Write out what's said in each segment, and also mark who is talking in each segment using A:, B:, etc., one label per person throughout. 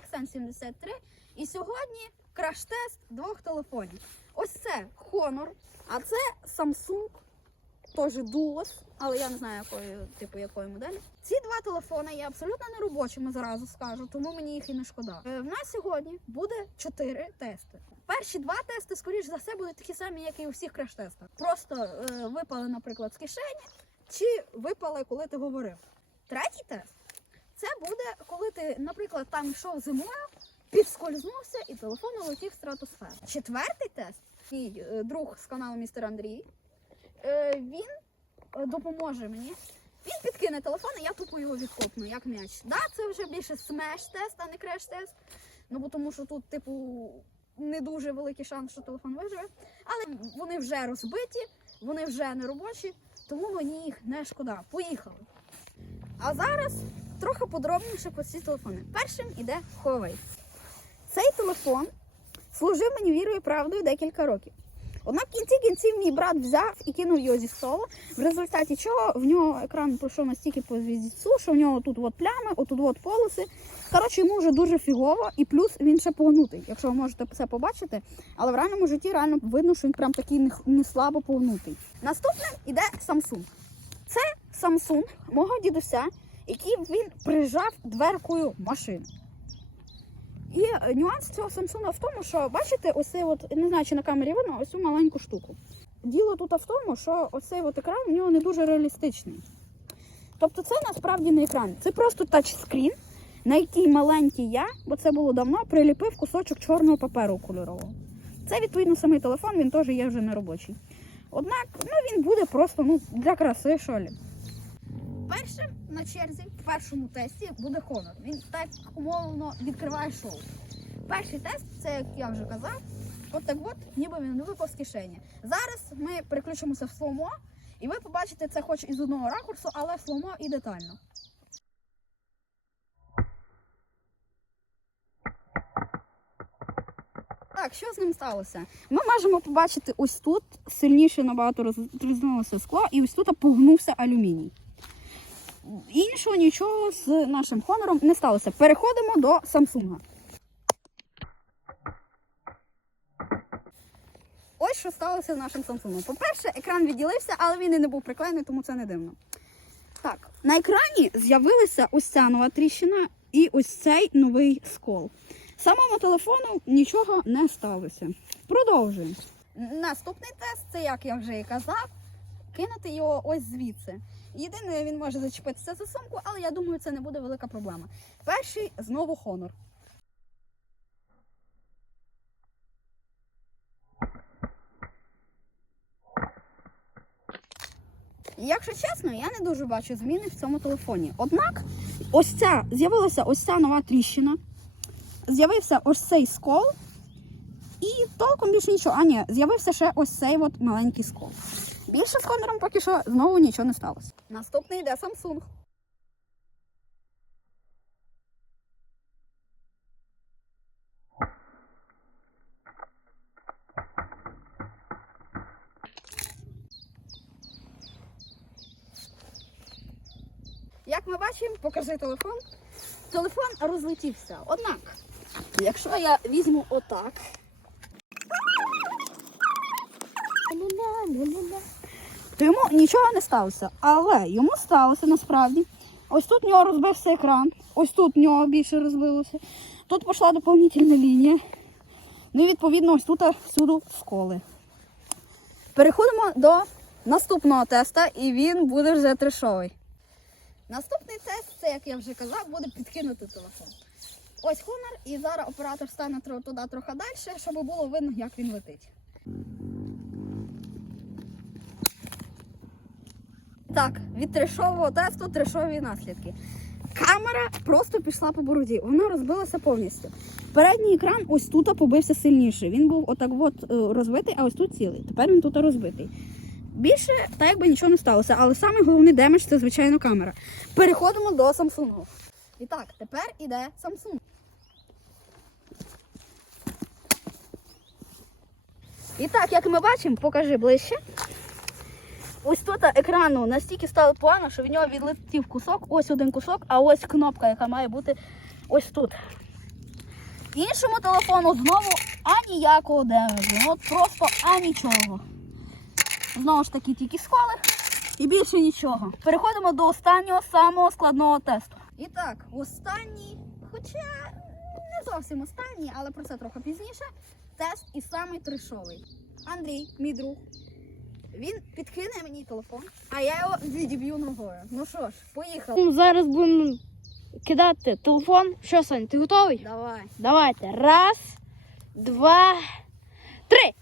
A: Exen 73. І сьогодні краш-тест двох телефонів. Ось це Honor, а це Samsung, теж Duos, але я не знаю, якої, типу, якої моделі. Ці два телефони є абсолютно неробочими, зразу скажу, тому мені їх і не шкода. Е, В нас сьогодні буде чотири тести. Перші два тести, скоріш за все, будуть такі самі, як і у всіх краш-тестах. Просто е, випали, наприклад, з кишені, чи випали, коли ти говорив. Третій тест це буде, коли ти, наприклад, там йшов зимою, підскользнувся і телефон улетів в стратосферу. Четвертий тест, мій е, друг з каналу Містер Андрій, е, він е, допоможе мені. Він підкине телефон, і я тупо його відкопну, як м'яч. Да, це вже більше смеш-тест, а не креш-тест. Ну бо тому що тут, типу, не дуже великий шанс, що телефон виживе. Але вони вже розбиті, вони вже не робочі, тому мені їх не шкода. Поїхали. А зараз трохи подробніше про ці телефони. Першим іде Huawei. Цей телефон служив мені вірою і правдою декілька років. Однак в кінці кінців мій брат взяв і кинув його зі столу, в результаті чого в нього екран пройшов настільки по звіздцю, що в нього тут от плями, отут от полоси. Коротше, йому вже дуже фігово, і плюс він ще погнутий, якщо ви можете це побачити. Але в реальному житті реально видно, що він прям такий не слабо погнутий. Наступним іде Samsung. Це Samsung мого дідуся, який він прижав дверкою машини. І е, нюанс цього Samsung в тому, що бачите, ось цей от, не знаю, чи на камері видно, ось цю маленьку штуку. Діло тут в тому, що оцей от екран у нього не дуже реалістичний. Тобто це насправді не екран, це просто тачскрін, на який маленький я, бо це було давно, приліпив кусочок чорного паперу кольорового. Це відповідно самий телефон, він теж є вже не робочий. Однак ну, він буде просто ну, для краси, що лі. Першим на черзі в першому тесті буде Honor. Він так умовно відкриває шоу. Перший тест, це як я вже казав, от так от, ніби він випав з кишені. Зараз ми переключимося в сломо, і ви побачите це хоч із одного ракурсу, але в сломо і детально. Так, що з ним сталося? Ми можемо побачити ось тут сильніше набагато розрізнулося скло, і ось тут погнувся алюміній. Іншого нічого з нашим Honor не сталося. Переходимо до Samsung. Ось що сталося з нашим Samsung. По-перше, екран відділився, але він і не був приклеєний, тому це не дивно. Так, на екрані з'явилася ось ця нова тріщина і ось цей новий скол. Самому телефону нічого не сталося. Продовжуємо. Наступний тест це, як я вже і казав, кинути його ось звідси. Єдине, він може зачепитися за сумку, але я думаю, це не буде велика проблема. Перший знову Honor. Якщо чесно, я не дуже бачу зміни в цьому телефоні. Однак, ось ця з'явилася ось ця нова тріщина, з'явився ось цей скол, і толком більше нічого. А ні, з'явився ще ось цей от маленький скол. Більше з Honor поки що знову нічого не сталося. Наступний йде Samsung. Як ми бачимо, покажи телефон. Телефон розлетівся. Однак, якщо я візьму отак. То йому нічого не сталося. Але йому сталося насправді. Ось тут в нього розбився екран, ось тут в нього більше розбилося. Тут пішла доповнительна лінія. Ну і відповідно ось тут всюди сколи. Переходимо до наступного теста, і він буде вже трешовий. Наступний тест, це, як я вже казав, буде підкинути телефон. Ось Honor, і зараз оператор стане туди трохи далі, щоб було видно, як він летить. Так, від трешового тесту трешові наслідки. Камера просто пішла по бороді, вона розбилася повністю. Передній екран ось тут побився сильніше. Він був отак от е, розбитий, а ось тут цілий. Тепер він тут розбитий. Більше так якби нічого не сталося, але саме головний демедж це звичайно камера. Переходимо до Samsung. І так, тепер іде Samsung. І так, як ми бачимо, покажи ближче. Ось тут екрану настільки стало погано, що в нього відлетів кусок, ось один кусок, а ось кнопка, яка має бути ось тут. Іншому телефону знову аніякого демеджу. Ну, От просто анічого. Знову ж таки, тільки сколи і більше нічого. Переходимо до останнього самого складного тесту. І так, останній, хоча не зовсім останній, але про це трохи пізніше. Тест і самий трешовий. Андрій, мій друг. Він підкине мені телефон, а я його відіб'ю ногою. Ну що ж, поїхали.
B: Ну, Зараз будемо кидати телефон. Що, Сань, ти готовий?
A: Давай.
B: Давайте. Раз, два, три.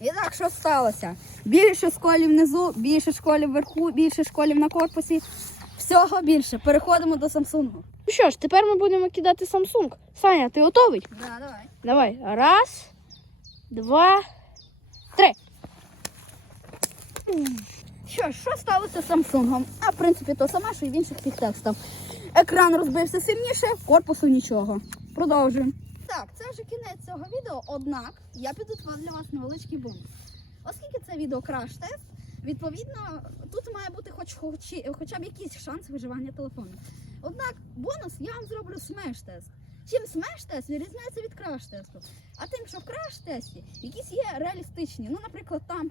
A: І так, що сталося? Більше школів внизу, більше школів вверху, більше школів на корпусі. Всього більше. Переходимо до Samsung.
B: Ну що ж, тепер ми будемо кидати Samsung. Саня, ти готовий?
A: Да, давай.
B: Давай. Раз, два, три.
A: Що що сталося з Samsung? А в принципі то саме, що й в інших тих текстах. Екран розбився сильніше, корпусу нічого. Продовжуємо. Так, це вже кінець цього відео, однак я підготував для вас невеличкий бонус. Оскільки це відео краш-тест, відповідно, тут має бути хоч, хоч, хоча б якийсь шанс виживання телефону. Однак бонус я вам зроблю смеш-тест. Чим смеш-тест відрізняється від краш-тесту? А тим, що в краш-тесті якісь є реалістичні, ну, наприклад, там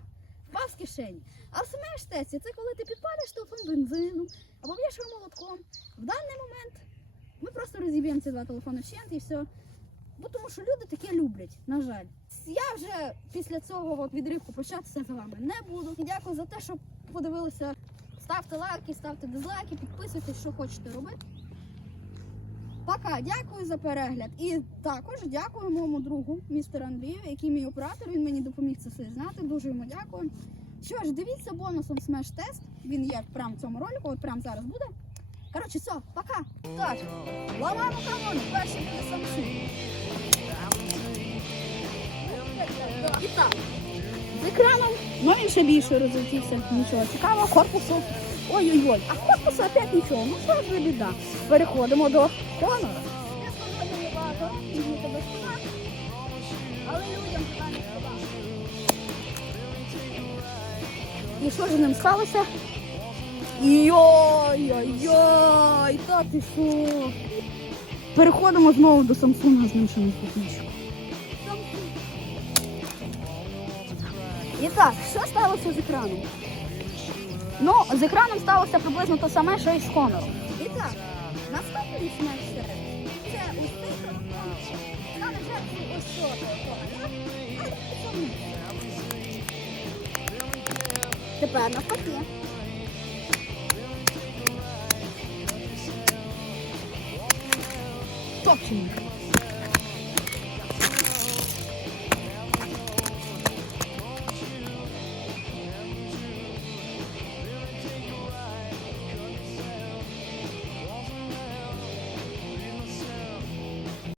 A: впав з кишені. А смеш-тесті це коли ти підпалиш телефон бензином або б'єш його молотком. В даний момент ми просто розіб'ємо ці два телефони вщент і все. Бо тому що люди таке люблять, на жаль. Я вже після цього от відривку прощатися з вами не буду. Дякую за те, що подивилися. Ставте лайки, ставте дизлайки, підписуйтесь, що хочете робити. Пока, дякую за перегляд. І також дякую моєму другу, містеру Андрію, який мій оператор. Він мені допоміг це все знати. Дуже йому дякую. Що ж, дивіться бонусом Smash тест. Він є прямо в цьому ролику, от прямо зараз буде. Коротше, все, пока. Так, ламаємо канони. Перший буде Samsung. І так, з екраном, ну він ще більше розлетівся. Нічого цікавого, корпусу. Ой-ой-ой, а корпусу опять нічого. Ну що ж біда. Переходимо до шкода. Але людям така не шкода. І що ж ним сталося? Йой-йой-йой, та ти що? Переходимо знову до Samsung з іншим спутничком. І так, що сталося з екраном? Ну, з екраном сталося приблизно те саме, що і з Honor. І так, наступний серед. Це телефон. Стане жертвою ось цього. Я- але це. Тепер навпаки. Топченько.